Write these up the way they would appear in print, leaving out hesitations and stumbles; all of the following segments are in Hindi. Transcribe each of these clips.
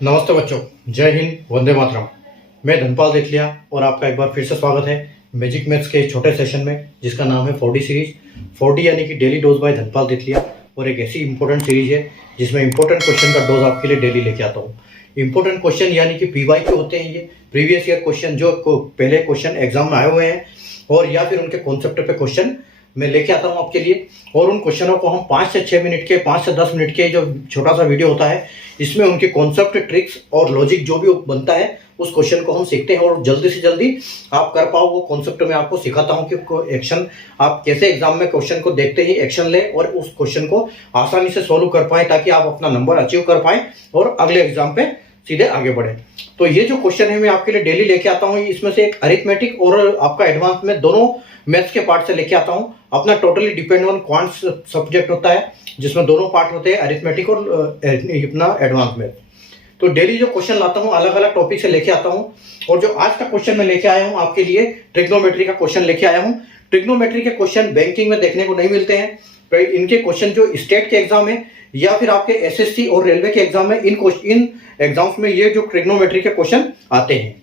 नमस्ते बच्चों, जय हिंद, वंदे मातरम। मैं धनपाल देथलिया और आपका एक बार फिर से स्वागत है मैजिक मैथ्स के छोटे सेशन में, जिसका नाम है 4D सीरीज। 4D यानी कि डेली डोज बाय धनपाल देथलिया, और एक ऐसी इंपॉर्टेंट सीरीज है जिसमें इंपॉर्टेंट क्वेश्चन का डोज आपके लिए डेली लेके आता हूँ। इंपॉर्टेंट क्वेश्चन यानी कि PYQ होते हैं, ये प्रीवियस ईयर क्वेश्चन जो पहले क्वेश्चन एग्जाम में आए हुए हैं, और या फिर उनके कॉन्सेप्ट पे क्वेश्चन मैं लेके आता हूँ आपके लिए। और उन क्वेश्चनों को हम 5 से 6 मिनट के, 5 से 10 मिनट के जो छोटा सा वीडियो होता है, इसमें उनके कॉन्सेप्ट, ट्रिक्स और लॉजिक जो भी बनता है उस क्वेश्चन को हम सीखते हैं, और जल्दी से जल्दी आप कर पाओ वो कॉन्सेप्ट मैं आपको सिखाता हूँ कि एक्शन आप कैसे एग्जाम में क्वेश्चन को देखते ही एक्शन ले और उस क्वेश्चन को आसानी से सॉल्व कर पाए, ताकि आप अपना नंबर अचीव कर पाए और अगले एग्जाम पे सीधे आगे बढ़े। तो ये जो क्वेश्चन है मैं आपके लिए डेली लेके आता हूँ, इसमें से एक अरिथमेटिक और आपका एडवांस में दोनों मैथ्स के पार्ट से लेके आता हूँ। अपना totally depend on quants subject होता है, जिसमें दोनों पार्ट होते हैं, अरिथमेटिक और अपना एडवांस मैथ। तो डेली जो क्वेश्चन लाता हूँ अलग अलग टॉपिक से लेके आता हूँ, और जो आज का क्वेश्चन मैं लेके आया हूँ आपके लिए, ट्रिग्नोमेट्री का क्वेश्चन लेके आया हूँ। ट्रिग्नोमेट्री के क्वेश्चन बैंकिंग में देखने को नहीं मिलते हैं। इनके क्वेश्चन जो स्टेट के एग्जाम है या फिर आपके SSC और रेलवे के एग्जाम में, इन एग्जाम्स में ये जो ट्रिग्नोमेट्री के क्वेश्चन आते हैं।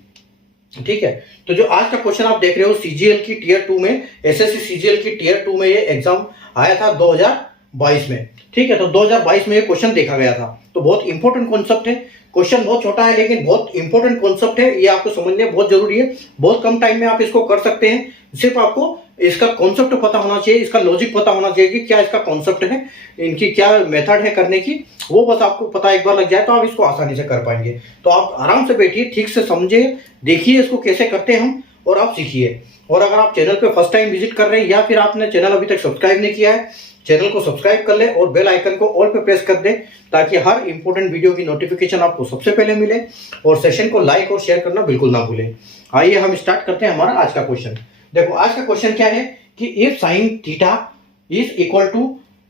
ठीक है, तो जो आज का क्वेश्चन आप देख रहे हो CGL की टीयर 2 में, SSC CGL की टीयर 2 में ये एग्जाम आया था 2022 में। ठीक है, तो 2022 में ये क्वेश्चन देखा गया था। तो बहुत इंपॉर्टेंट कॉन्सेप्ट है, क्वेश्चन बहुत छोटा है लेकिन बहुत इंपॉर्टेंट कॉन्सेप्ट है, ये आपको समझने बहुत जरूरी है। बहुत कम टाइम में आप इसको कर सकते हैं, सिर्फ आपको इसका कॉन्सेप्ट पता होना चाहिए, इसका लॉजिक पता होना चाहिए कि क्या इसका कॉन्सेप्ट है, इनकी क्या मेथड है करने की, वो बस आपको पता एक बार लग जाए तो आप इसको आसानी से कर पाएंगे। तो आप आराम से बैठिए, ठीक से समझिए, देखिए इसको कैसे करते हैं हम, और आप सीखिए। और अगर आप चैनल पे फर्स्ट टाइम विजिट कर रहे हैं या फिर आपने चैनल अभी तक सब्सक्राइब नहीं किया है, चैनल को सब्सक्राइब कर ले और बेल आइकन को ऑल पे प्रेस कर दे, ताकि हर इंपॉर्टेंट वीडियो की नोटिफिकेशन आपको सबसे पहले मिले। और सेशन को लाइक और शेयर करना बिल्कुल ना भूलें। आइए हम स्टार्ट करते हैं हमारा आज का क्वेश्चन। देखो आज का क्वेश्चन क्या है कि if sine theta is equal to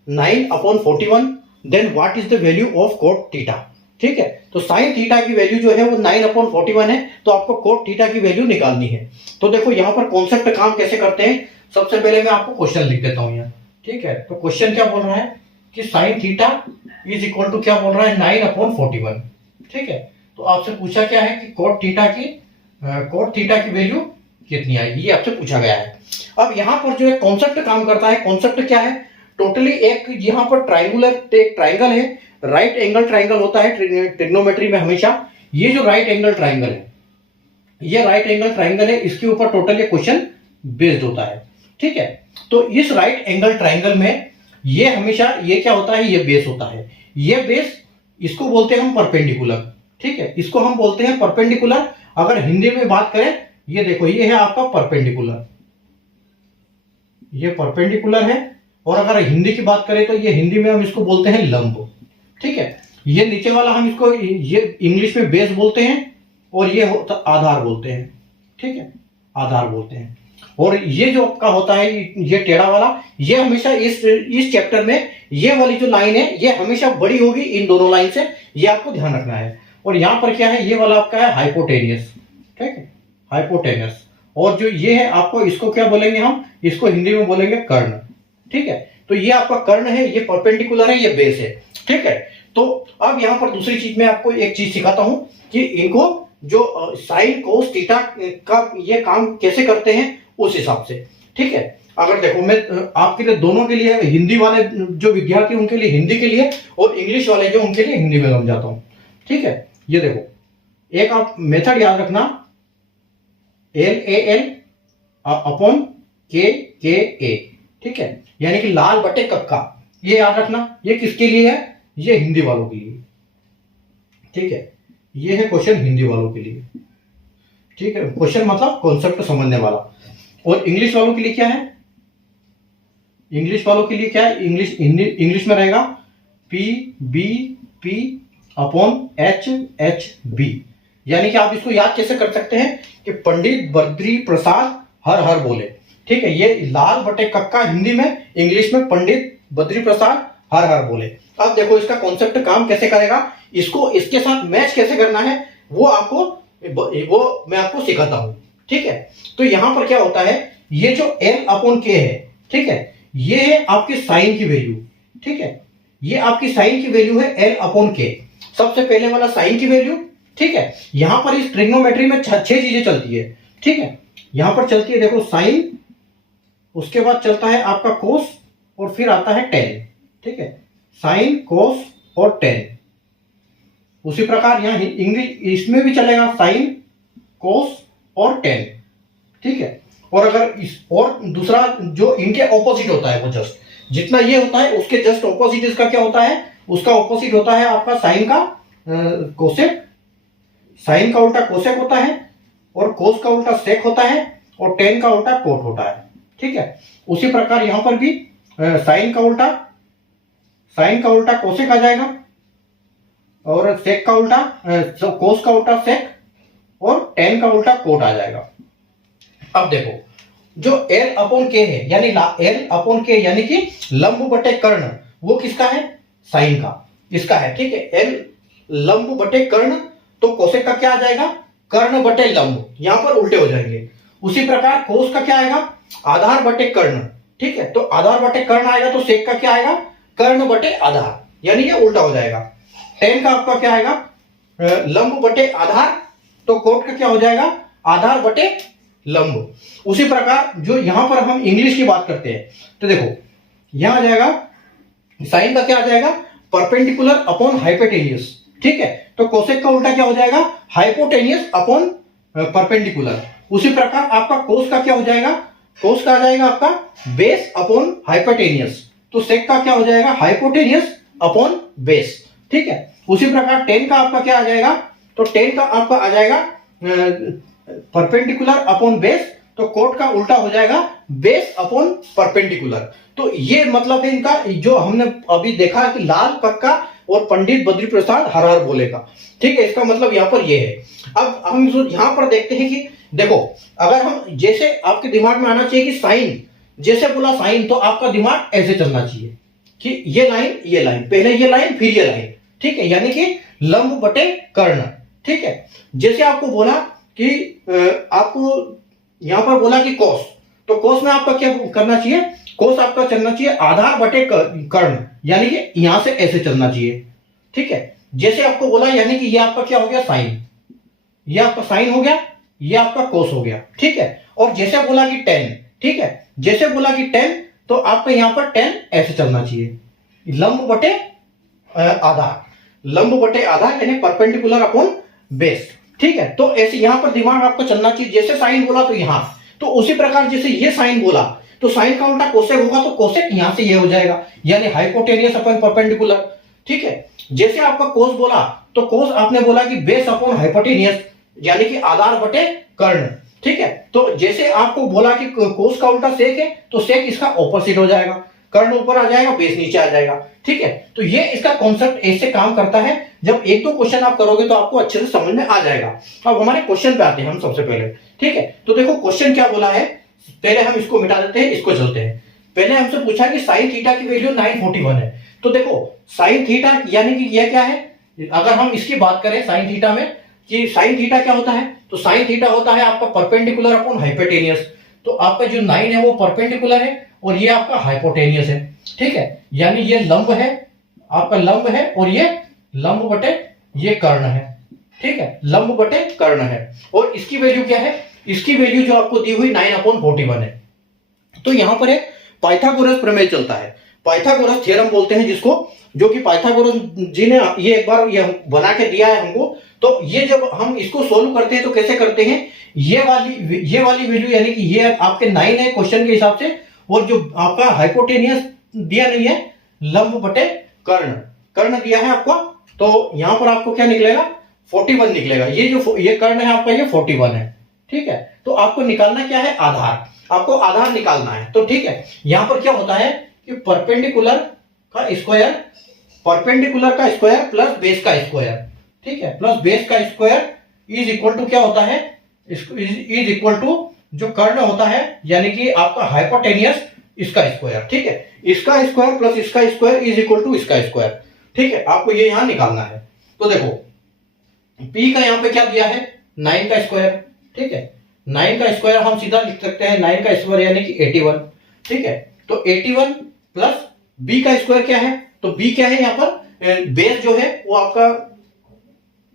9/41 then what is the value of cot theta. ठीक है, तो साइन थीटा की वैल्यू जो है वो 9/41 है, तो आपको कोट थीटा की वैल्यू निकालनी है। तो देखो यहाँ पर कॉन्सेप्ट काम कैसे करते हैं, सबसे पहले मैं आपको क्वेश्चन लिख देता हूँ यहाँ। ठीक है, तो क्वेश्चन क्या बोल रहा है कि sine theta is equal to क्या बोल रहा है 9/41। ठीक है, तो आपसे पूछा क्या है कि कोट थीटा की वैल्यू कितनी आएगी, ये आपसे पूछा गया है। अब यहाँ पर जो है कॉन्सेप्ट काम करता है। कॉन्सेप्ट क्या है, टोटली एक यहाँ पर ट्राइंगल है, राइट एंगल ट्राइंगल होता है ट्रिग्नोमेट्री में हमेशा। ये जो राइट एंगल ट्राइंगल है, ये राइट एंगल ट्राइंगल है, इसके ऊपर टोटल ये क्वेश्चन बेस्ड होता है। ठीक है, तो इस राइट एंगल ट्राइंगल में ये हमेशा ये क्या होता है, ये बेस होता है। ये बेस, इसको बोलते हैं हम परपेंडिकुलर। ठीक है, इसको हम बोलते हैं परपेंडिकुलर। अगर हिंदी में बात करें, ये देखो ये है आपका परपेंडिकुलर, ये परपेंडिकुलर है। और अगर हिंदी की बात करें तो ये हिंदी में हम इसको बोलते हैं लंब। ठीक है, ये नीचे वाला हम इसको ये इंग्लिश में बेस बोलते हैं, और ये आधार बोलते हैं। ठीक है, आधार बोलते हैं। और ये जो आपका होता है ये टेढ़ा वाला, ये हमेशा इस चैप्टर में ये वाली जो लाइन है ये हमेशा बड़ी होगी इन दोनों लाइन से, ये आपको ध्यान रखना है। और यहाँ पर क्या है, ये वाला आपका है हाइपोटेनियस। ठीक है, हाइपोटेनस। और जो ये है आपको, इसको क्या बोलेंगे हम, इसको हिंदी में बोलेंगे कर्ण। ठीक है, तो ये आपका कर्ण है, ये परपेंडिकुलर है, ये बेस है। ठीक है, तो अब यहां पर दूसरी चीज मैं आपको एक चीज सिखाता हूं कि इनको जो साइन कोस थीटा का ये काम कैसे करते हैं उस हिसाब से। ठीक है, अगर देखो मैं आपके लिए दोनों के लिए, हिंदी वाले जो विद्यार्थी उनके लिए हिंदी के लिए, और इंग्लिश वाले जो उनके लिए हिंदी में समझाता हूं। ठीक है, ये देखो एक आप मेथड याद रखना, LAL अपॉन KKA। ठीक है, यानी कि लाल बटे कक्का, ये याद रखना। ये किसके लिए है, ये हिंदी वालों के लिए। ठीक है, ये है क्वेश्चन हिंदी वालों के लिए। ठीक है, क्वेश्चन मतलब कॉन्सेप्ट समझने वाला। और इंग्लिश वालों के लिए क्या है, इंग्लिश वालों के लिए क्या है, इंग्लिश में रहेगा PBP अपॉन HHB। यानी कि आप इसको याद कैसे कर सकते हैं कि पंडित बद्री प्रसाद हर हर बोले। ठीक है, ये लाल बटे कक्का हिंदी में, इंग्लिश में पंडित बद्री प्रसाद हर हर बोले। अब देखो इसका कॉन्सेप्ट काम कैसे करेगा, इसको इसके साथ मैच कैसे करना है वो मैं आपको सिखाता हूं। ठीक है, तो यहां पर क्या होता है, ये जो L/K है, ठीक है, ये है आपकी साइन की वैल्यू। ठीक है, ये आपकी साइन की वैल्यू है L/K। सबसे पहले वाला साइन की वैल्यू, ठीक है। यहां पर इस ट्रिग्नोमेट्री में छह चीजें चलती है, ठीक है। यहां पर चलती है देखो साइन, उसके बाद चलता है आपका कोस, और फिर आता है टेन, ठीक है। साइन, कोस और टेन। उसी प्रकार यहां इंग्लिश इसमें भी चलेगा साइन, कोस और टेन, ठीक है। और अगर इस और दूसरा जो इनके ऑपोजिट होता है वो जस्ट जितना ये होता है उसके जस्ट ऑपोजिट इसका क्या होता है, उसका ऑपोजिट होता है आपका साइन का कोसेक, साइन का उल्टा कोसेक होता है, और कोस का उल्टा सेक होता है, और टेन का उल्टा कोट होता है, ठीक है। उसी प्रकार यहां पर भी साइन का उल्टा कोसेक आ जाएगा, और सेक का उल्टा कोस का उल्टा सेक, और टेन का उल्टा कोट आ जाएगा। अब देखो जो L अपॉन के है, यानी L अपॉन के यानी कि लंब बटे कर्ण, वो किसका है, साइन का, इसका है, ठीक है। L लंब बटे कर्ण, तो कोसेक का क्या आ जाएगा, कर्ण बटे लंब, यहां पर उल्टे हो जाएंगे। उसी प्रकार कोस का क्या आएगा, आधार बटे कर्ण, ठीक है। तो आधार बटे कर्ण आएगा, तो सेक का क्या आएगा, कर्ण बटे आधार, यानी ये उल्टा हो जाएगा। टेन का आपका क्या आएगा, लंब बटे आधार, तो कोट का क्या हो जाएगा, आधार बटे लंब। उसी प्रकार जो यहां पर हम इंग्लिश की बात करते हैं, तो देखो यहां आ जाएगा साइन का क्या आ जाएगा, परपेंडिकुलर अपॉन हाइपोटेनियस, ठीक है। तो कोसेक का उल्टा क्या हो जाएगा, हाइपोटेनियस अपॉन परपेंडिकुलर। उसी प्रकार आपका कोस का क्या हो जाएगा, कोस का आ जाएगा आपका बेस अपॉन हाइपोटेनियस, तो सेक का क्या हो जाएगा, हाइपोटेनियस अपॉन बेस, ठीक है। उसी प्रकार टेन का आपका क्या आ जाएगा, तो टेन का आपका आ जाएगा परपेंडिकुलर अपॉन बेस, तो कोट का उल्टा हो जाएगा बेस अपॉन परपेंडिकुलर। तो ये मतलब है इनका, जो हमने अभी देखा कि लाल कक्का और पंडित बद्री प्रसाद हर हर बोले का, ठीक है। इसका मतलब यहाँ पर ये है। अब हम यहाँ पर देखते हैं कि देखो अगर हम, जैसे आपके दिमाग में आना चाहिए कि साइन, जैसे बोला साइन, तो आपका दिमाग ऐसे चलना चाहिए कि ये लाइन, पहले ये लाइन फिर ये लाइन, ठीक है, यानी कि लंब बटे कर्ण, ठीक है। जैसे आपको बोला कि आपको यहां पर बोला कि कोस, तो कोस में आपका क्या करना चाहिए, कोस आपका चलना चाहिए आधार बटे कर्ण, यानी कि यहां से ऐसे चलना चाहिए, ठीक है। जैसे आपको बोला, यानी कि ये आपका क्या हो गया, साइन, ये आपका साइन हो गया, ये आपका कोस हो गया, ठीक है। और जैसे बोला कि टेन, ठीक है, जैसे बोला कि टेन, तो आपका यहां पर टेन ऐसे चलना चाहिए, लंब बटे आधार, लंब बटे आधार यानी परपेंडिकुलर अपॉन बेस, ठीक है। तो ऐसे यहां पर दिमाग आपको चलना चाहिए, जैसे साइन बोला तो यहां, तो उसी प्रकार जैसे ये साइन बोला, तो साइन का उल्टा कोसेक होगा, तो कोसेक यहां से ये हो जाएगा, यानी हाइपोटेनियस अपॉन परपेंडिकुलर, ठीक है। जैसे आपका कोस बोला, तो कोस आपने बोला कि बेस अपॉन हाइपोटेनियस, यानी कि आधार बटे कर्ण, ठीक है। तो जैसे आपको बोला कि कोस का उल्टा सेक है, तो सेक इसका ऑपोजिट हो जाएगा, कर्ण ऊपर आ जाएगा, बेस नीचे आ जाएगा, ठीक है। तो ये इसका कॉन्सेप्ट ऐसे काम करता है। जब एक दो क्वेश्चन आप करोगे तो आपको अच्छे से समझ में आ जाएगा। अब हमारे क्वेश्चन पे आते हैं हम सबसे पहले, ठीक है। तो देखो क्वेश्चन क्या बोला है, पहले हम इसको मिटा देते हैं, इसको चलते हैं। पहले हमसे पूछा कि साइन थीटा की वैल्यू 941 है। तो देखो साइन थीटा यानी कि यह क्या है, अगर हम इसकी बात करें साइन थीटा में, कि साइन थीटा क्या होता है, तो साइन थीटा होता है आपका परपेंडिकुलर अपॉन हाइपोटेनियस। तो आपका जो 9 है वो परपेंडिकुलर है, और ये आपका हाइपोटेनियस है, ठीक है। यानी ये लंब है, आपका लंब है, और ये लंब बटे ये कर्ण है, ठीक है, लंब बटे कर्ण है। और इसकी वैल्यू क्या है, इसकी वैल्यू जो आपको दी हुई 9/41 है। तो यहां पर एक पाइथागोरस प्रमेय चलता है, पाइथागोरस थ्योरम बोलते हैं जिसको, जो कि पाइथागोरस जी ने ये एक बार ये बना के दिया है हमको। तो ये जब हम इसको सोल्व करते हैं तो कैसे करते हैं, ये वाली वैल्यू, यानी कि ये आपके 9 है क्वेश्चन के हिसाब से, और जो आपका हाइपोटेनियस दिया नहीं है, लंब बटे कर्ण दिया है आपको, तो यहां पर आपको क्या निकलेगा, 41 निकलेगा। ये जो ये कर्ण है आपका, ये 41 है, ठीक है। तो आपको निकालना क्या है, आधार, आपको आधार निकालना है। तो ठीक है, यहां पर क्या होता है कि परपेंडिकुलर का स्क्वायर प्लस बेस का स्क्वायर, ठीक है, प्लस बेस का स्क्वायर इज इक्वल टू क्या होता है, इज इक्वल टू जो कर्ण होता है, यानी कि आपका हाइपोटेनियस, इसका स्क्वायर, ठीक है, इसका स्क्वायर प्लस इसका स्क्वायर इज इक्वल टू इसका स्क्वायर, ठीक है। आपको ये यहां निकालना है। तो देखो P का यहां पे क्या दिया है, 9 का स्क्वायर, ठीक है, 9 का स्क्वायर हम सीधा लिख सकते हैं 9 का स्क्वायर यानी कि 81, ठीक है। तो 81 प्लस B का स्क्वायर क्या है, तो B क्या है, यहाँ पर बेस जो है वो आपका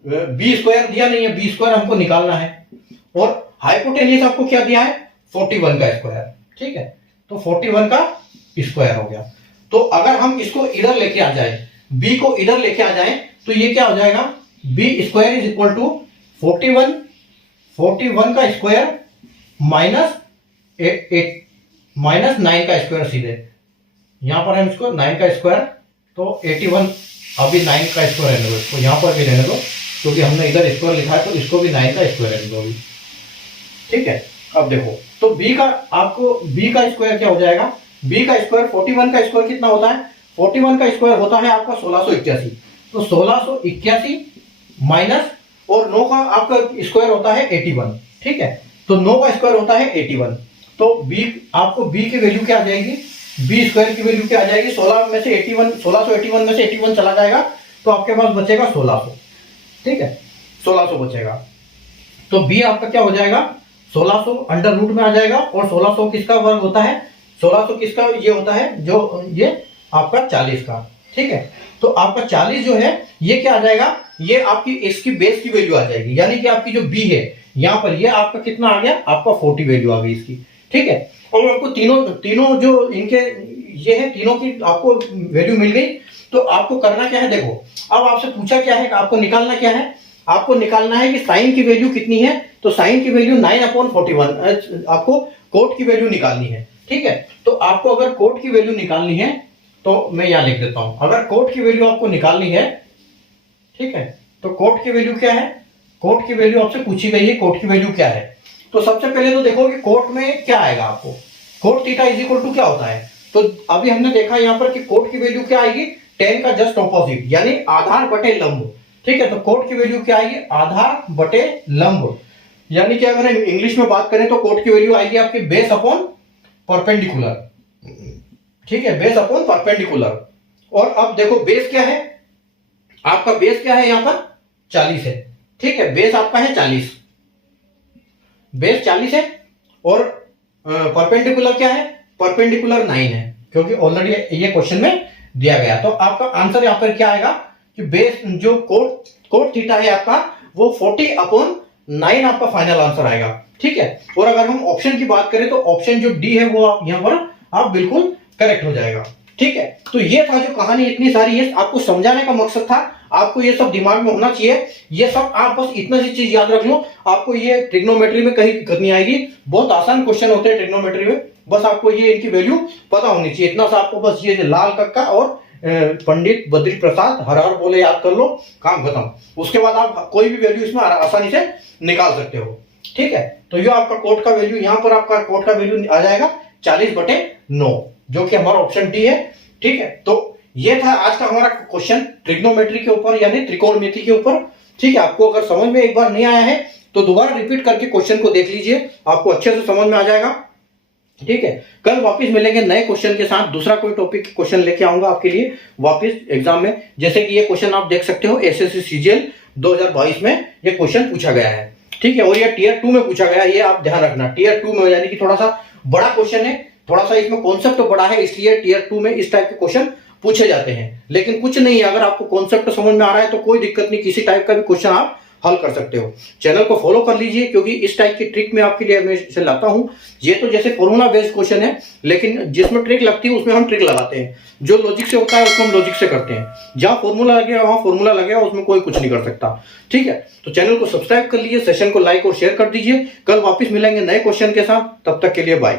बी स्क्वायर दिया नहीं है, बी स्क्वायर हमको निकालना है, और हाइपोटेन्यूज आपको क्या दिया है 41 का स्क्वायर। ठीक है, तो 41 का स्क्वायर हो गया। तो अगर हम इसको इधर लेके आ जाए, बी को इधर लेके आ जाए, तो ये क्या हो जाएगा, B square is equal to 41 का स्क्वायर माइनस 9 का स्क्वायर। सीधे यहां पर हम इसको 9 का स्क्वायर, तो 81, अभी 9 का स्क्वायर रहने दो, इसको यहां पर भी रहने दो क्योंकि हमने इधर स्क्वायर लिखा है, तो इसको भी 9 का स्क्वायर रहने दो अभी। ठीक है, अब देखो, तो b का आपको b का स्क्वायर क्या हो जाएगा, b का स्क्वायर 41 का स्क्वायर कितना होता है, 41 का स्क्वायर होता है आपका 1681, तो 1681 माइनस, और 9 का आपका स्क्वायर होता है 81। ठीक है, तो 9 का स्क्वायर होता है 81, तो b आपको b की वैल्यू क्या आ जाएगी, b स्क्वायर की वैल्यू क्या आ जाएगी, 16 में से 81, 1681 में से 81 चला जाएगा, तो आपके पास बचेगा 1600। ठीक है, 1600 बचेगा, तो b आपका क्या हो जाएगा 1600 अंडर रूट में आ जाएगा, और 1600 किसका वर्ग होता है, 1600 किसका ये होता है, जो ये आपका 40 का। ठीक है, तो आपका 40 जो है ये क्या आ जाएगा, ये आपकी इसकी बेस की वैल्यू आ जाएगी, यानी कि आपकी जो b है यहाँ पर ये आपका कितना आ गया, आपका 40 वैल्यू आ गई इसकी। ठीक है, और आपको तीनों जो इनके ये है, तीनों की आपको वैल्यू मिल गई। तो आपको करना क्या है, देखो अब आपसे पूछा क्या है, आपको निकालना क्या है, आपको निकालना है कि साइन की वैल्यू कितनी है, तो साइन की वैल्यू 9/41, आपको कोट की वैल्यू निकालनी है। ठीक है, तो आपको अगर कोट की वैल्यू निकालनी है, तो मैं यहां लिख देता हूं, अगर कोट की वैल्यू आपको निकालनी है, ठीक है, तो कोट की वैल्यू क्या है, कोट की वैल्यू आपसे पूछी गई है, कोट की वैल्यू क्या है, तो सबसे पहले तो देखो कि कोट में क्या आएगा, आपको cot theta is equal to क्या होता है, तो अभी हमने देखा यहां पर कि कोट की वैल्यू क्या आएगी, tan का जस्ट ऑपोजिट, यानी आधार बटे लंब। ठीक है, तो कोट की वैल्यू क्या आएगी, आधार बटे लंब, यानी कि अगर हम इंग्लिश में बात करें तो कोट की वैल्यू आएगी आपकी बेस अपॉन परपेंडिकुलर। ठीक है, बेस अपॉन परपेंडिकुलर, और अब देखो बेस क्या है, आपका बेस क्या है यहां पर 40 है। ठीक है, बेस आपका है 40, बेस 40 है, और परपेंडिकुलर क्या है, परपेंडिकुलर 9 है, क्योंकि ऑलरेडी ये क्वेश्चन में दिया गया। तो आपका आंसर यहां पर क्या आएगा कि बेस जो कोट थीटा है आपका वो 40/9 आपका फाइनल आंसर आएगा। ठीक है, और अगर हम ऑप्शन की बात करें तो ऑप्शन जो डी है वो आप यहां पर आप बिल्कुल करेक्ट हो जाएगा। ठीक है, तो ये था जो कहानी इतनी सारी है, आपको समझाने का मकसद था, आपको ये सब दिमाग में होना चाहिए, ये सब आप बस इतना सी चीज याद रख लो, आपको ये ट्रिग्नोमेट्री में कहीं दिक्कत नहीं आएगी, बहुत आसान क्वेश्चन होते हैं ट्रिग्नोमेट्री में, बस आपको ये इनकी वैल्यू पता होनी चाहिए, इतना सा आपको बस ये लाल कक्का और पंडित बद्री प्रसाद हर हर बोले याद कर लो, काम खत्म। उसके बाद आप कोई भी वैल्यू इसमें आसानी से निकाल सकते हो। ठीक है, तो ये आपका कोट का वैल्यू, यहां पर आपका कोट का वैल्यू आ जाएगा 40/9, जो कि हमारा ऑप्शन डी है। ठीक है, तो ये था आज का हमारा क्वेश्चन ट्रिग्नोमेट्री के ऊपर, यानी त्रिकोणमिति के ऊपर। ठीक है, आपको अगर समझ में एक बार नहीं आया है तो दोबारा रिपीट करके क्वेश्चन को देख लीजिए, आपको अच्छे से समझ में आ जाएगा। ठीक है, कल वापस मिलेंगे नए क्वेश्चन के साथ, दूसरा कोई टॉपिक क्वेश्चन लेके आऊंगा आपके लिए वापस एग्जाम में। जैसे कि ये क्वेश्चन आप देख सकते हो, एसएससी सीजीएल 2022 में ये क्वेश्चन पूछा गया है। ठीक है, और ये टियर 2 में पूछा गया है, ये आप ध्यान रखना, टियर 2 में, यानी कि थोड़ा सा बड़ा क्वेश्चन है, थोड़ा सा इसमें कॉन्सेप्ट बड़ा है, इसलिए टियर 2 में इस टाइप के क्वेश्चन पूछे जाते हैं। लेकिन कुछ नहीं है, अगर आपको कॉन्सेप्ट समझ में आ रहा है तो कोई दिक्कत नहीं, किसी टाइप का भी क्वेश्चन आप हल कर सकते हो। चैनल को फॉलो कर लीजिए, क्योंकि इस टाइप की ट्रिक में आपके लिए हमेशा लाता हूं। ये तो जैसे फॉर्मूला बेस्ड क्वेश्चन है, लेकिन जिसमें ट्रिक लगती है उसमें हम ट्रिक लगाते हैं, जो लॉजिक से होता है उसको हम लॉजिक से करते हैं, जहां फॉर्मूला लगेगा वहां फॉर्मूला लगेगा, उसमें कोई कुछ नहीं कर सकता। ठीक है, तो चैनल को सब्सक्राइब कर लीजिए, सेशन को लाइक और शेयर कर दीजिए। कल वापस मिलेंगे नए क्वेश्चन के साथ, तब तक के लिए बाय।